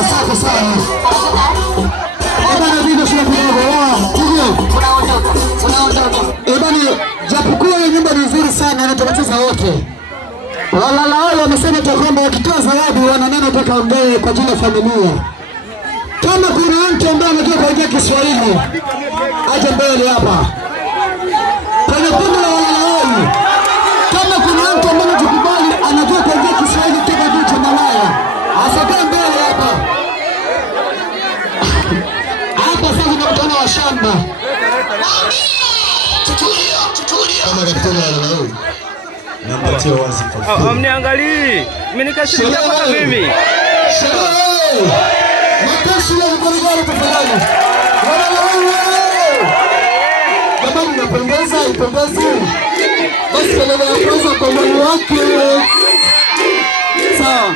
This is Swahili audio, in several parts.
Asante sana. Ebani, japokuwa nyumba ni nzuri sana na tunacheza wote. Wale wamesema kwamba wakitoa zawadi wananena toka mbele kwa ajili ya familia. Kama kuna mtu ambaye anajua kuongea Kiswahili, aje mbele hapa. Kwenye kundi la walaoi, kama kuna mtu ambaye anajikubali anajua kuongea Kiswahili toka juu cha Malaya, asogee mbele hapa. Hapa sasa ni mkutano wa shamba. Tutulia. Kama daktari wa walaoi. Nampatia wazi kwa. Amniangalie. Mimi nikashirikia kwa mimi. Makashi ya mkorogoro tafadhali. Jamani, napendeza, ipendezi. Basi kelele ya kwanza kwa mwani wake. Sawa.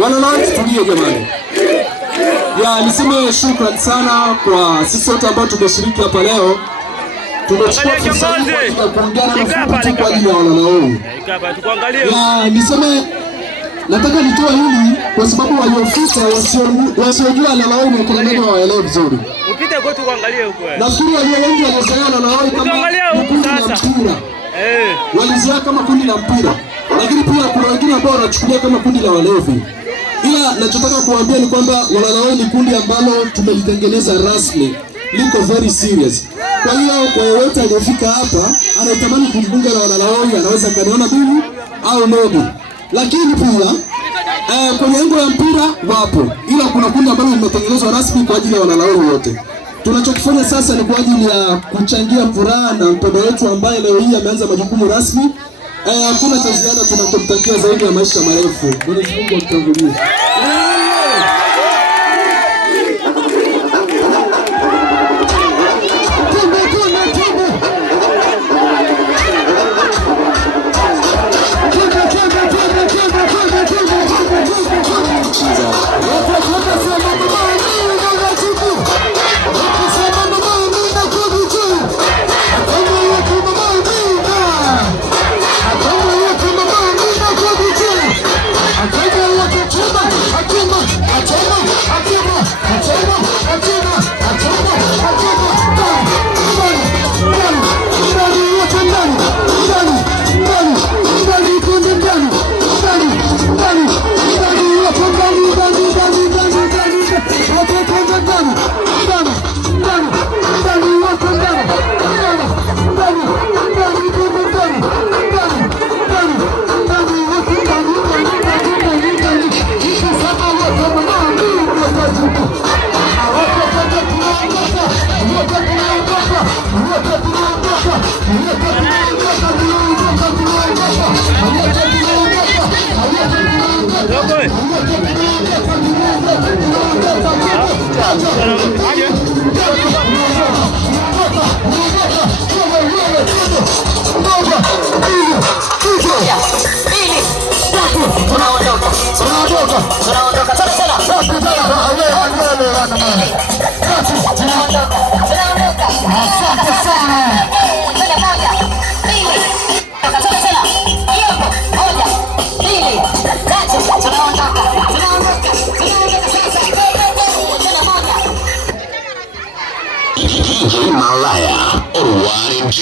Wananchi tulie jamani. Ya niseme shukrani sana kwa sisi wote ambao tumeshiriki hapa leo. Tumechukua fursa hii kuungana na kwa ajili ya wananchi. Ya niseme nataka nitoa hili kwa sababu waliofika wasiojua Lalaoi kuna neno waelewe vizuri. Upite kwetu kuangalie huko. Nafikiri walio wengi wanazoea Lalaoi kama kundi la mpira. Walizoea kama kundi la mpira. Lakini pia kuna wengine ambao wanachukulia kama kundi la walevi. Ila nachotaka kuambia ni kwamba Lalaoi ni kundi ambalo tumelitengeneza rasmi. Liko very serious. Kwa hiyo kwa yote aliyefika hapa anatamani kujiunga na Lalaoi anaweza kaniona mimi au Nodi. Lakini pia kwenye engo ya mpira wapo, ila kuna kundi ambalo limetengenezwa rasmi kwa ajili ya wanalaoi wote. Tunachokifanya sasa ni kwa ajili ya kuchangia furaha na mpendo wetu ambaye leo hii ameanza majukumu rasmi. Hakuna cha ziada, tunamtakia zaidi ya maisha marefu. Mwenyezi Mungu amtangulie. DJ Malaya or YG.